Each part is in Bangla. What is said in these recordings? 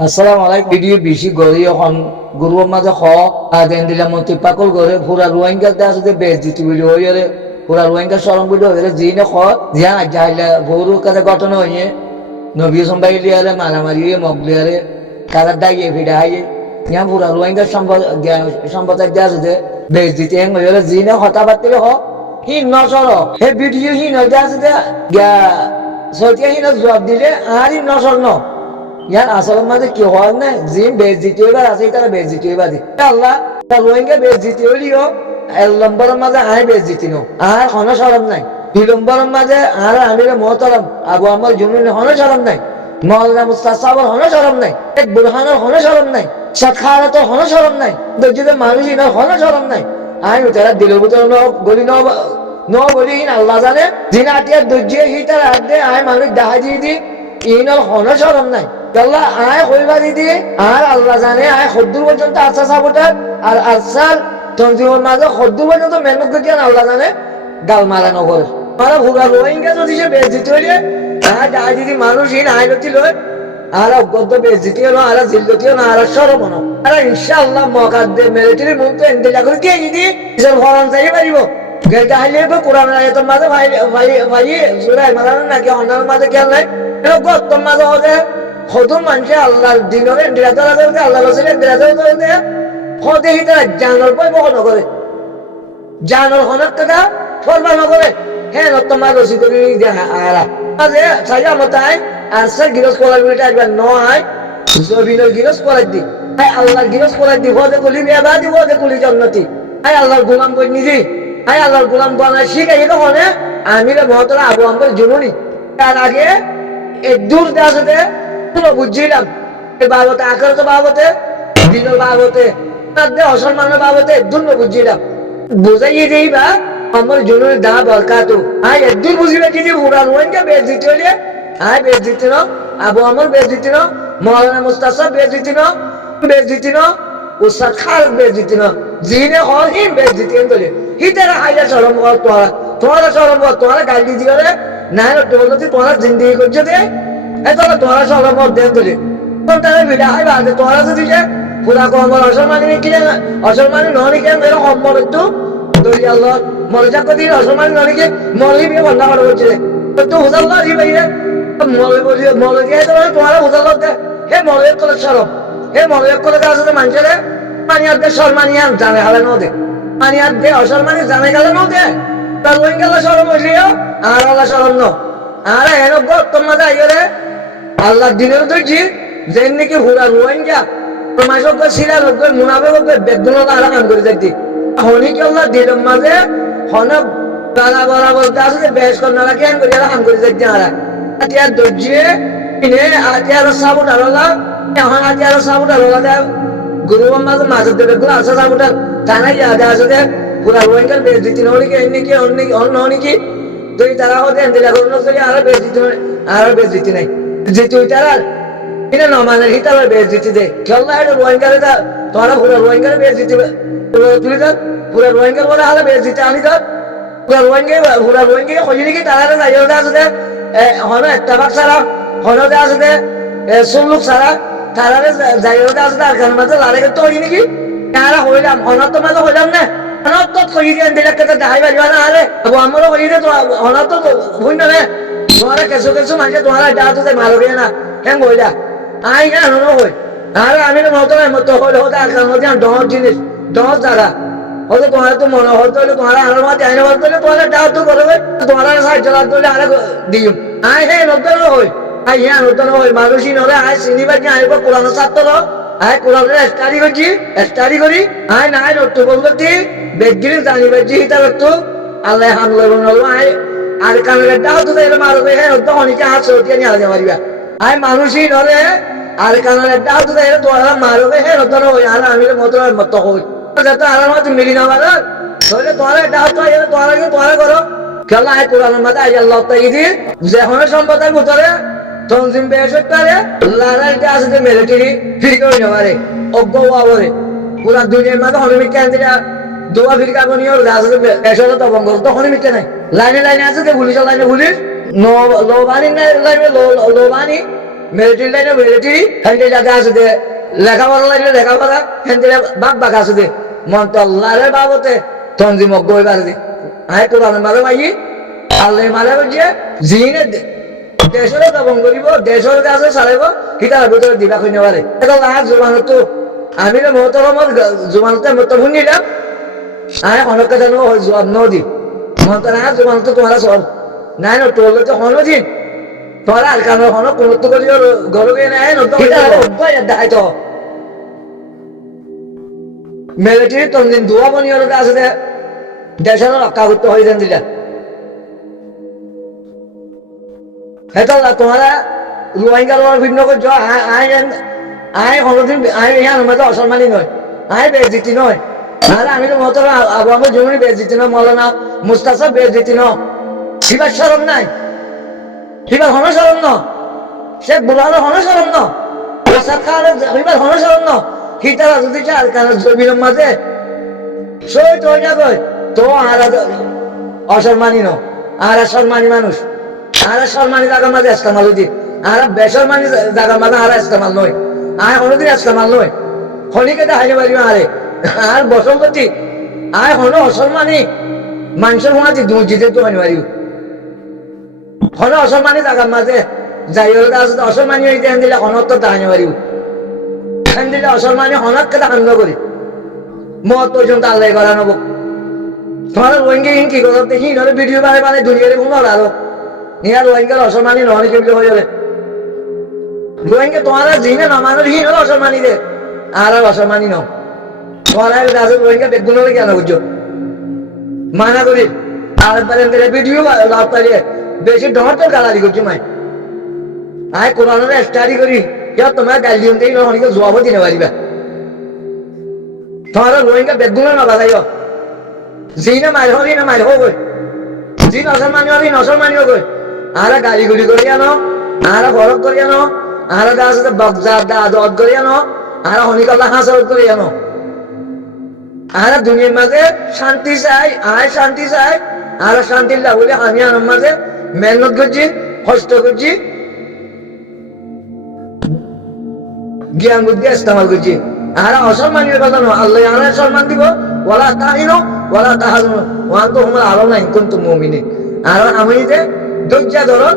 আসসালামু আলাইকুম ভিডিও বেশি গড়ি এখন গরুর মাঝে খ আদেন দিলাম মন্ত্রী পাকল করে পুরা রোহিঙ্গা দেশ যে বেশ দিতে বলি ওই পুরা রোহিঙ্গা সরম বলি ওই জিনে খ যা যাইলে গরুর কাছে ঘটনা হইয়ে নবী সম্বাই লিয়ারে মারামারি মগলিয়ারে কারা দাইয়ে ফিরে হাইয়ে ইয়া পুরা রোহিঙ্গা সম্প্রদায় দেশ যে বেশ দিতে হেন ওই জিনে হতা পারতে হ হিন নসর হে ভিডিও হিন দেশ যে গা সত্যি হিন জবাব দিলে আর হিন নসর ন ইয়ার আসলের মাঝে কি হয় না জিম বেশ দিতে এবার আছে তারা বেশ দিতে এবার আল্লাহ রোহিঙ্গা বেশ দিতে হইলিও এক নম্বরের মাঝে আয় বেশ দিতি নো আর হন সরম নাই দুই নম্বরের মাঝে আর আমিরে মহতরম আবু আমার জমিন হন সরম নাই মৌলানা মুস্তাসাবর হন সরম নাই এক বুরহানের হন সরম নাই সাক্ষারাতর হন সরম নাই দর্জিদের মানুষ ইনার হন সরম নাই আমি তারা দিলের ভিতরে গলি ন বলি আল্লাহ জানে যিনি আটিয়ার দর্জিয়ে হি তার হাত দিয়ে আয় মানুষ দেখা দিয়ে দি ইনার হন সরম নাই আল্লাহ আয় কইবা দিদি আর আল্লাহ জানে আয় খদ্দুর পর্যন্ত আচ্ছা সাপোর্টার আর আসার তন্ত্রীর মাঝে খদ্দুর পর্যন্ত মেহনত করছেন আল্লাহ জানে গাল মারা নগর মারা ভুগা রোহিঙ্গা যদি সে বেশ দিতে হইলে আর যা দিদি মানুষহীন আয় গতি লয় আর অজ্ঞ বেশ দিতে হলো আর জিল্লতিও না আর সরম না আর ইনশাআল্লাহ মকার দে মিলিটারি মুখ তো এন্তেলা করে দিয়ে দিদি সব ফরন চাই পারিব গেলটা হাইলে তো কোরআন আয়াতের মাঝে ভাই ভাই ভাই সূরা ইমরান নাকি অন্যান্য মাঝে খেয়াল নাই এর গত্তর মাঝে হবে খদুর মানুষে আল্লাহর দিনের এন্দিরাতে লাগে আল্লাহ রসুলের এন্দিরাতে লাগে খদে হিতারা জানোর পয় বহন করে জানোর হনার কথা ফরবা নকরে হ্যাঁ তোমার রসি করে দেখা আরা আজে সাজা মতায় আর সে গিরস করার বিটা একবার নয় জবিনের গিরস করার দি আই আল্লাহর গিরস করার দি হদে কলি বেবা দি হদে কলি জান্নাতি আই আল্লাহর গোলাম কই নিজে আই আল্লাহর গোলাম বানা শিখাই এটা হনে আমি রে মহতরা আবু আমর জুনুনি তার আগে এই দূর দাসতে পুরো বুঝছিলাম এই বাবতে আকার তো বাবতে দিনের বাবতে তাদের অসম্মানের বাবতে একদম বুঝছিলাম বোঝাইয়ে দেই বা আমার জনের দা দরকার তো আয় একদম বুঝিবে যদি পুরা রোহিঙ্গা বেশ দিতে হইলে আয় বেশ দিতে না আবু আমর বেশ দিতে না মৌলানা মুস্তাসা বেশ দিতে না বেশ দিতে না উস্তাদ খালেদ বেশ দিতে না জিনে হল হিম বেশ দিতে বলে হিতারা হাইলা চরম কর তোরা চরম কর তোরা গালি দিয়ে না তোরা জিন্দিগি করছে দে এতটা তোরা সবার মত দেন তোলে তারা বিড়া হয় বাদে তোরা যদি যে পুরা কমল অসম্মানী কিনে অসম্মানী ননি কেন এরকম সম্পর্ক একটু দলি আল্লাহ মরজা কদি অসম্মানী ননি কে মরলি বিয়ে বন্ধ করা হচ্ছে তো হুজাল্লাহ জি ভাইয়া মরলি বলি মরলি দিয়ে তোরা হুজাল্লাহ দে হে মরলি করে সরব হে মরলি করে আসলে মানুষের পানিয়ার দে সম্মানিয়া জানে হালে নো দে পানিয়ার দে অসম্মানী জানে গেলে নো দে তার ওই গেলে সরম হইলিও আর আল্লাহ সরম ন আর এর তোমার আইরে আল্লাহ দিনের ধরছি যেন নাকি হুরা রোহিঙ্গা প্রমাশক শিলা লোক মুনাফেক বেদনা আলা কাম করে যাচ্ছি হনি কি আল্লাহ দিনের মাঝে হন গালা বলা বলতে আসলে বেশ কন্যা কেন করে কাম করে যাচ্ছি আর আতিয়ার ধরছে ইনে আতিয়ার সাবুট আল্লাহ এখন আতিয়ার সাবুট আল্লাহ গুরু মাঝে মাঝে দেবে গুলো আসা সাবুট জানাই যা আসলে পুরা রোহিঙ্গার বেশ দিচ্ছি না কি এমনি অন্য হনি কি তুই তারা হতে এনদিলা করুন আরো বেশ দিতে আরো বেশ দিতে নাই যে তুই তারা কিনা নমানের হিতালে বেশ দিতে দে খেলনা এটা রোহিঙ্গারে দা তোরা পুরো রোহিঙ্গারে বেশ দিতে তুই ধর পুরো রোহিঙ্গার বলে হালে বেশ দিতে আমি ধর পুরো রোহিঙ্গা হয়ে নাকি তারা যাই ওটা আসতে হন এত্তাবাক সারা হনতে আসতে সুল্লুক সারা তারা যাই ওটা আসতে আর গান মাঝে লাড়ে তো হই নাকি তারা হইলাম হনার তো মাঝে হইলাম না হনার তো হই দিয়ে দিলে কেটে দেখাই পারিবা না আরে আমারও হই দে হনার তো হই না রে তোমারা কিছু মানুষ তোমারা ডাটো মারবে না কেন বইলা আই কেন হই আর আমি মতো হলে হতে আকার মধ্যে দশ জিনিস 10 জায়গা হয়তো তোমার তো মনে হতো তোমার আনার মাঝে আইনে বলতে তোমার ডাটো করবে তোমার সাহায্য লাগতে হলে আরে দিও আই হ্যাঁ নতুন হই আই হ্যাঁ নতুন হই মানুষই নলে আই চিনিবাজি আইব কোরআন ছাত্র আই কোরআনের স্টাডি করি আই নাই নতুন বলতে বেগিরি জানিবাজি তার তো আল্লাহ হামলা বললো আই আর কানের ডাও তো এর মারবে হ্যাঁ তো অনেকে হাত সরিয়ে নিয়ে আলাদা মারিবা আই মানুষই নরে আর কানের ডাও তো এর তোরা মারবে হ্যাঁ তো ওই আর আমি মতো হই যাতে আর আমার মিলি না মারা তাহলে তোরা ডাও তো এর তোরা করো খেলা আই কোরআনের মধ্যে আই আল্লাহ তাই দি যেখানে সম্পদের ভিতরে তনজিম বেশক করে লারাইতে আসতে মিলিটারি ফ্রি করে নেবারে অজ্ঞ হওয়ারে পুরা দুনিয়ার মধ্যে হলমি কেন্দ্রে দোয়া ফিরকা বনিও রাজে বেশক তো বঙ্গ তখন মিটে নাই লাইনে আছে যে পুলিশ লাইনে পুলিশ লোবানি লাইনে লোবানি মিলিটারি লাইনে মিলিটারি হ্যান্ডে জায়গা আছে দে লেখাপড়া লাইনে লেখাপড়া হ্যান্ডে বাঘ আছে দে মন্ত আল্লাহর বাবতে তঞ্জিম গই বাড়ি দে আয় কোরআন মারে ভাই আল্লাহ মারে বুঝে জিনে দেশের দমন করিব দেশের কাছে চালাইব কিতার ভিতরে দিবা কই নেবারে এটা লাগ জমানত তো আমি না মোহতরমর জমানতে মত শুনিলাম আয় অনেক জানো জবাব নদি মন্তরা জমানত তোমার সব নাই না তোলে তো হলো দিন তোরা আর কানো হনো কোন তো করি গরগে নাই না তো কিতার উপায় দেখাই তো মিলিটারি তন্দিন দুয়া বনিয়র কাছে দেশের রক্ষা করতে হয়ে যান দিলা এটা তোমরা রোহিঙ্গার ভিন্ন করছো আয় কোনোদিন আয় ইয়ার মধ্যে অসম্মানী নয় আয় বেজিতি নয় আর আমি তো মতো আবু আমার জমি বেজিতি নয় মৌলানা মুস্তাসা বেজিতি ন শিবার স্মরণ নাই শিবার হনস্মরণ ন শেখ বুড়ার হনস্মরণ ন প্রসাদ খাওয়ার শিবার হনস্মরণ ন হিতারা যদি চার কারণ জমির মাঝে সই তো যাবে তো আর অসম্মানী ন আর সম্মানী মানুষ আর সম্মানী জায়গার মাঝে ইস্তেমাল হইতি আর বেসরমানি জায়গার মাঝে আর ইস্তেমাল নয় আর কোনোদিন ইস্তেমাল নয় খনিকে দেখাইতে পারিব আরে আর বসন্তী আর হলো অসম্মানী মানুষের মাঝে দুর্জিতে তো হানি পারিব হলো অসম্মানী জায়গার মাঝে যাই হলে অসম্মানী হইতে হেন দিলে অনত্ত তাহানি পারিব হেন দিলে অসম্মানী হনককে দেখান করি মত পর্যন্ত আল্লাহ করা নেব তোমার রোহিঙ্গা কি করতে হিন হলে ভিডিও বানায় দুনিয়ারে কোনো আলো ইয়ার রোহিঙ্গার অসম্মানী নয় কেমনি হয়ে যাবে রোহিঙ্গা তোমারা জিনে না মানুষ হিন হলো অসম্মানী দে আর অসম্মানী ন তোমার রোহিঙ্গা বেগুন হলে কেন বুঝছো মানা করি আর ভিডিও লাভ পাইলে বেশি ডর গালারি করছো মাই আয় কোরআন স্টাডি করি তোমার গালি দিতেই অনেকে জবাব দিতে পারিবা তোমার রোহিঙ্গা বেগুন না বাজাইও জিনে মাইর হবি না মাইর হবই জিন অসম্মানী হবি নসম্মানী হবই আর গাড়ি গুড়ি করে আনো আর ফরক করে আনো আর গাছে বগজাদ করে আনো আর হনিকলা হাসর করে আনো আর দুনিয়ার মাঝে শান্তি চাই আর শান্তি চাই আর শান্তি লাগলে আমি আমার মাঝে মেহনত করছি কষ্ট করছি জ্ঞান বুদ্ধি ইস্তেমাল করছি আর অসম্মানের কথা নয় আল্লাহ আর সম্মান দিব ওলা তাহিনো ওলা তাহাজুনো ওয়ান তো তোমার আলো নাই কিন্তু মুমিনিন আর আমি যে ধৈর্য ধরো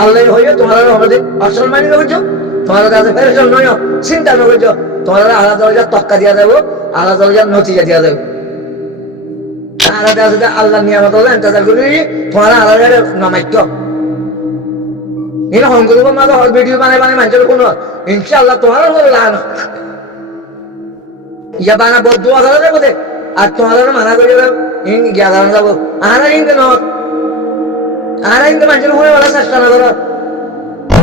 আল্লাহ হইয়া তোমার আমাদের অসম্মানী করছো তোমার কাছে ফেরেশন নয় চিন্তা না করছো তোমার আলাদা দরজা তক্কা দিয়া দেবো আলাদা দরজা নতিজা দিয়া দেবো আলাদা আছে আল্লাহ নিয়ামত হলে ইন্তজার করি তোমার আলাদা নামাইতো এটা হন করবো মাঝে হল ভিডিও বানাই মানুষের কোনো ইনশাআল্লাহ তোমার লাগানো ইয়া বানা বদুয়া করা যাবো দে আর তোমার মানা করে গিয়া দাঁড়ানো যাবো আর ইনকে নয় আর ইনকে মানুষের উপরে বলার চেষ্টা না করো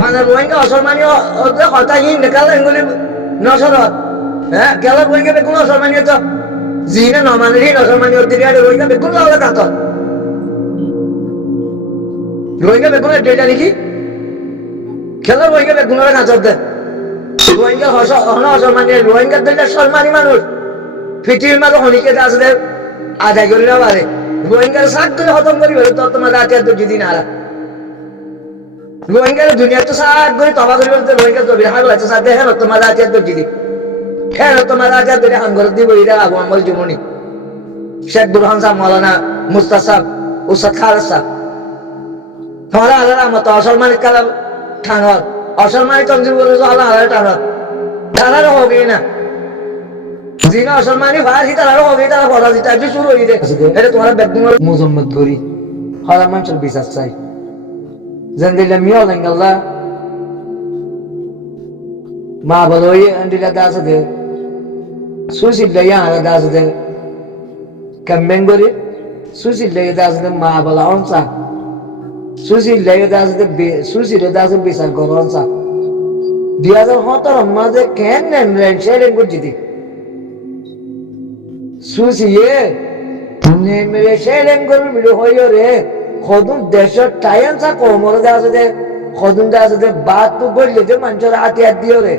মানে রোহিঙ্গা অসম্মানীয় কথা হিন্দে কাল এগুলি নসরত হ্যাঁ গেল রোহিঙ্গা বেগুন অসম্মানীয় তো জিনে নমানের হিন অসম্মানীয় দিকে রোহিঙ্গা বেগুন লাগালে কাত রোহিঙ্গা বেগুনের ডেটা নাকি খেলা রোহিঙ্গা বেগুনের কাঁচর দে রোহিঙ্গা হন অসম্মানীয় রোহিঙ্গার দিলে সম্মানী মানুষ পৃথিবীর মাঝে হনিকে আসলে আদায় করে না পারে রোহিঙ্গার শাক করে খতম করি বলে তো তোমার রাতে দুদিন আর রোহিঙ্গার দুনিয়া তো শাক করে তবা করি বলতে রোহিঙ্গা তো বিহার লাগছে সাথে হ্যাঁ তোমার রাতে দুদিন হ্যাঁ তোমার রাতে ধরে হাঙ্গর দিব এরা আবু আমল জমনি শেখ বুরহান সাহেব মৌলানা মুস্তাক সাহেব উস্তাদ খালেদ সাহেব তোমার আল্লাহ মতো অসলমানিক কালাম ঠাঙর অসলমানিক তঞ্জিল বলে আল্লাহ আল্লাহ টাঙর তারারও হবে না জিনা অসলমানি ভাই তারারও হবে তারা পরাজিত একটু শুরু হয়ে যায় এটা তোমার বেদুমার মুজম্মত করি হরা মানুষের বিশ্বাস চাই জেন্দিলা মিয়া লাঙ্গাল্লাহ মা বলো আন্ডিলা দাস দে সুশীলা ইয়ারা দাস দে কমেন্ট করে সুশীলা দাস দে মা বলা অনসা সুশীলা দাস দে সুশীলা দাস বিচার করো অনসা 2017 মাঝে কেন নেন শেয়ারিং করছি দি সুশিয়ে নেমে শেয়ারিং করবি ভিডিও হইও রে খদুন দেশের টাইমসা কোমর দাস দে খদুন দাস দে বাত তো বললে যে মানুষের হাতে হাত দিও রে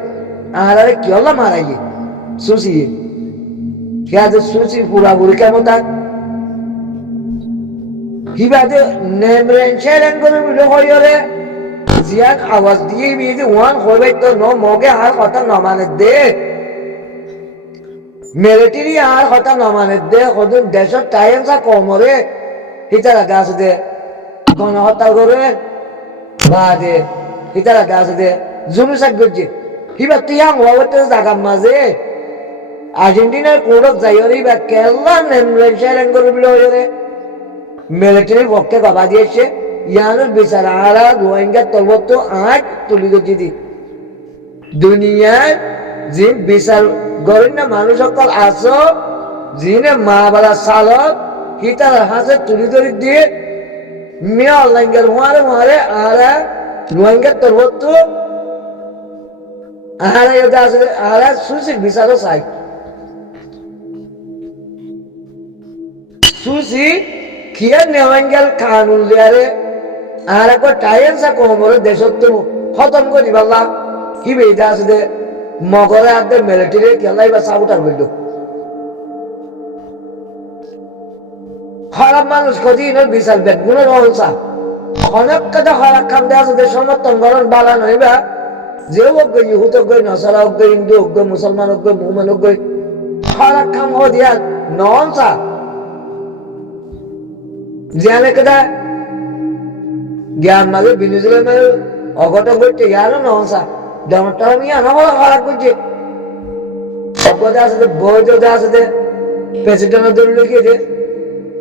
আর আরে কি হলো মারাইয়ে সুশিয়ে কে আজ সুশি পুরাপুরি কেমন থাক কি বাদে নেমে শেয়ারিং করবি ভিডিও হইও রে জিয়ান আওয়াজ দিয়ে বিয়ে ওয়ান হবে তো ন মগে আর কথা নমানে দে মিলিটারি আর কথা নমানে দে কদিন দেশের টাইম সা কমরে হিতারা গাছ দে গণহত্যা করে বা দে হিতারা গাছ দে জমি সাক করছে কিবা তিয়াং হওয়াতে জাগার মাঝে আর্জেন্টিনার কোর্টত যাইরে বা কেলা নেমলেন করবিল হয়ে মিলিটারির পক্ষে বাবা দিয়েছে ইয়ানোর বিচার আরা রোহিঙ্গা তলবত আজ তুলি গজি দি দুনিয়ার যে বিচার গরেন না মানুষ সকল আছো যিনি মা বালা সালত হিতার হাতে তুলি ধরি দিয়ে মেয়ে অনলাইনগার মারে আরা রোহিঙ্গা তলবত আরা এটা আছে আরা সুশীল বিচারও চাই সুশী কিয়ার নেওয়াঙ্গেল কানুন লিয়ারে আর একবার টাইম সা কমরে দেশত তো খতম করি বাল্লা কি বেদা আছে দে মগরে আদে মিলিটারি কেলাই বা সাবুটার বললো খারাপ মানুষ কদি ইনোর বিচার বেগুনের অহংসা অনেক কথা খারাপ কাম দেওয়া আছে সমর্থন করেন বালা নইবা যে অজ্ঞ ইহুদ অজ্ঞ নসারা অজ্ঞ হিন্দু অজ্ঞ মুসলমান অজ্ঞ মুসলমান অজ্ঞ খারাপ কাম দিয়া নহংসা জিয়ানে কেদা জ্ঞান মাঝে বিনুজুলের মাঝে অঘটন করছে ইয়ারও নহসা ডমটা মিয়া নহল খারাপ করছে অজ্ঞতা আছে বৈধতা আছে প্রেসিডেন্টের দল লিখিয়েছে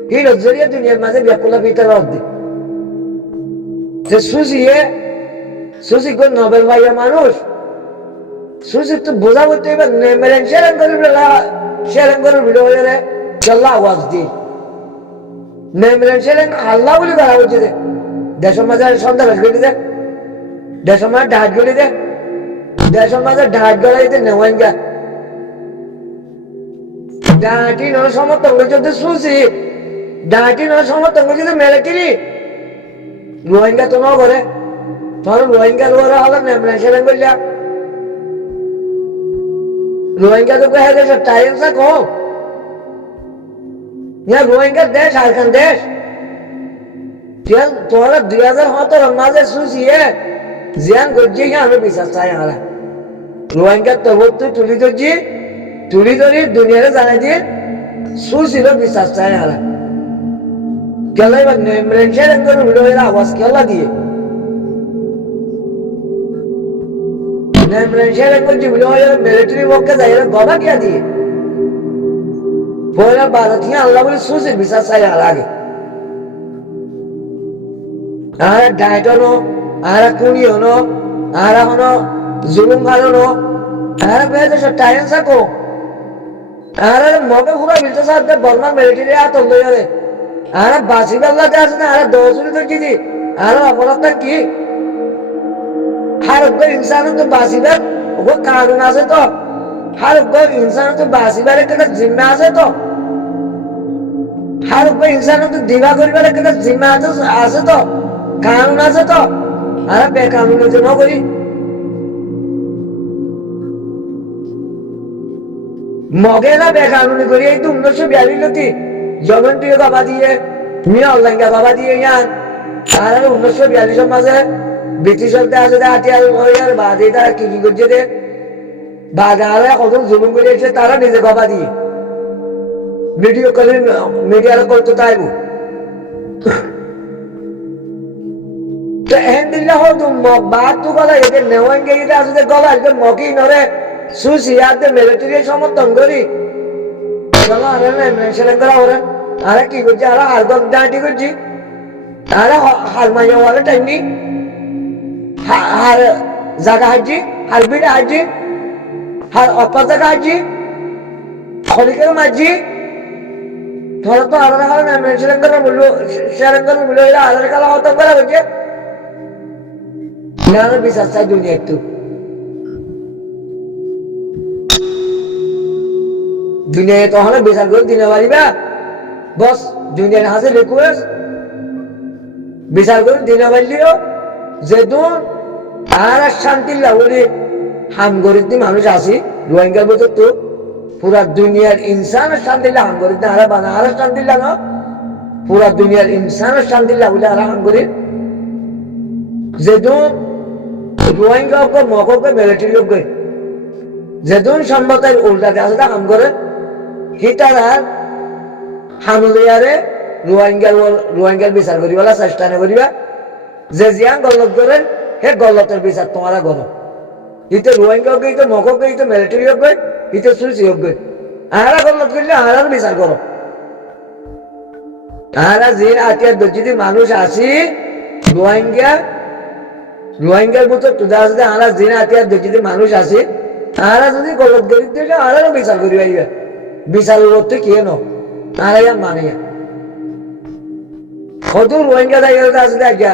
কি লজ্জরিয়া দুনিয়ার মাঝে ব্যাকুলা ভিতরে অর্ধে সুশি কোন নোবেল ভাইয়া মানুষ সুশি তো বোঝা করতে এবার মেলেন শেয়ারিং করে ভিডিও হয়ে চল্লা আওয়াজ দিয়ে নেমলেন শেয়ারিং আল্লাহ বলে করা হচ্ছে দেশের মাঝে সন্ত্রাস গলি দে দেশের মাঝে ঢাট গলি দে দেশের মাঝে ঢাট গলাই দে নেওয়াইঙ্গা ডাঁটি নয় সমর্থন করছে সুশি ডাঁটি নয় সমর্থন করছে মিলিটারি রোহিঙ্গা তো ন করে ধরো রোহিঙ্গা লোরা হলো নেমলেন শেয়ারিং করলাম রোহিঙ্গা তো কহে দেশের টাইম সা কম ইয়া রোহিঙ্গার দেশ আর খান দেশ তোরা 2017 মাঝে সুশিয়ে জিয়ান করছি আমি বিশ্বাস চাই হারা রোহিঙ্গার তবুত তুলি ধরি দুনিয়ারে জানাই দিয়ে সুশিল বিশ্বাস চাই হারা কেলা এবার নেমরেন্সের ভিডিও আওয়াজ কেলা দিয়ে নেমরেন্সের করছি ভিডিও মিলিটারি পক্ষে যাই গবা কিয়া দিয়ে পয়লা ভারত আল্লাহ বলে সুশিল বিশ্বাস চাই হারা আগে আর ডায়েটনো আর কুড়ি হনো আর হনো জুলুম গানো আর বেশ টাইম সাকো আর মগে পুরা বিলতে সাথে বর্মান মিলিটারি আতঙ্ক লইরে আর বাসি বেলাতে আছে না আর দোষুরি তো কি আর অপরাধটা কি আর ইনসান তো বাসিবার ও কানুন আছে তো আর ইনসান তো বাসিবার একটা জিম্মা আছে তো আর ইনসান তো দিবা করিবার একটা জিম্মা আছে তো কানুন আছে তো আর বেকানুনের জন্য করি মগে না বেকানুনি করি এই তো 1942 জগন টিকে বাবা দিয়ে মিয়া অনলাইনকা বাবা দিয়ে ইয়ান আর 1942 মাঝে ব্রিটিশরতে আছে হাতিয়ার হইয়ার বাদে তারা কি করছে রে বাগারে কত জুলুম করেছে তারা নিজে বাবা দিয়ে ভিডিও করে মিডিয়ার করতে তাইবো তো এন্দিল্লা হতো বাদ তো গলা এতে নেওয়াঙ্গে এটা আসলে গলা এটা মকি নরে সুশি আদে মিলিটারি সমর্থন করি চলো আরে মেনশন করা ওরে আরে কি করছি আরে আর গম ডাঁটি করছি আরে হার মাইয়া ওরে টাইনি হার জায়গা হাজি হার বিড়ে হাজি হার অপা জায়গা হাজি খলিকের মাঝি ধরো তো আলাদা কারণ মেনশন করা বললো শেয়ারিং করা বললো এরা আলাদা কালা হতাম করা হচ্ছে না বিশ্বাস চাই দুনিয়া একটু দুনিয়ায় তখন বিচার করে দিনে পারিবা বস দুনিয়ার হাসে রিকোয়েস্ট বিচার করে দিনে পারলিও যেহেতু আর শান্তি লাগলে হাম গরিব মানুষ আসি রোহিঙ্গার বছর তো পুরা দুনিয়ার ইনসান শান্তি হাম গরিব আর বানা আর শান্তি লাগানো পুরা দুনিয়ার ইনসান শান্তি লাগলে আর হাম গরিব যেহেতু রোহিঙ্গা হোক মকক মিলিটারি হোক যেদিন সম্মতের উল্টাতে আছে তা কাম করে হিতারা হানুলিয়ারে রোহিঙ্গার বিচার করিবা চেষ্টা নে করিবা যে জিয়ান গলত করে হে গলতের বিচার তোমারা করো ইতে রোহিঙ্গা হোক ইতে মকক ইতে মিলিটারি হোক ইতে সুইসি হোক আহারা গলত করলে আহারার বিচার করো আহারা যে আতিয়ার যদি মানুষ আসি রোহিঙ্গার মতো তোদা আসতে আহারা যে আতিয়ার যদি মানুষ আসি আহারা যদি গলত করি দিলে আহারারও বিচার করিবা বিচারের করতে কে ন আহারা ইয়ান মানে কত রোহিঙ্গা জায়গাতে আসলে আজ্ঞা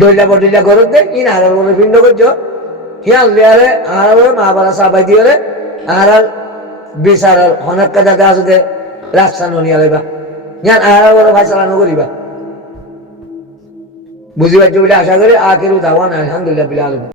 দইলা বডিলা করত দে ইন আহারার বলে ভিন্ন করছো হিয়াল দেয়ারে আহারা বলে মা বালা সাবাই দিয়ে আহারার বিচারের অনেক কাজাতে আসতে রাস্তা ননিয়া লেবা ইয়ান আহারা বলে ভাই চালানো করিবা বুঝি পারছো বলে আশা করি আখের দাওয়ান আলহামদুলিল্লাহ বিল আলামিন।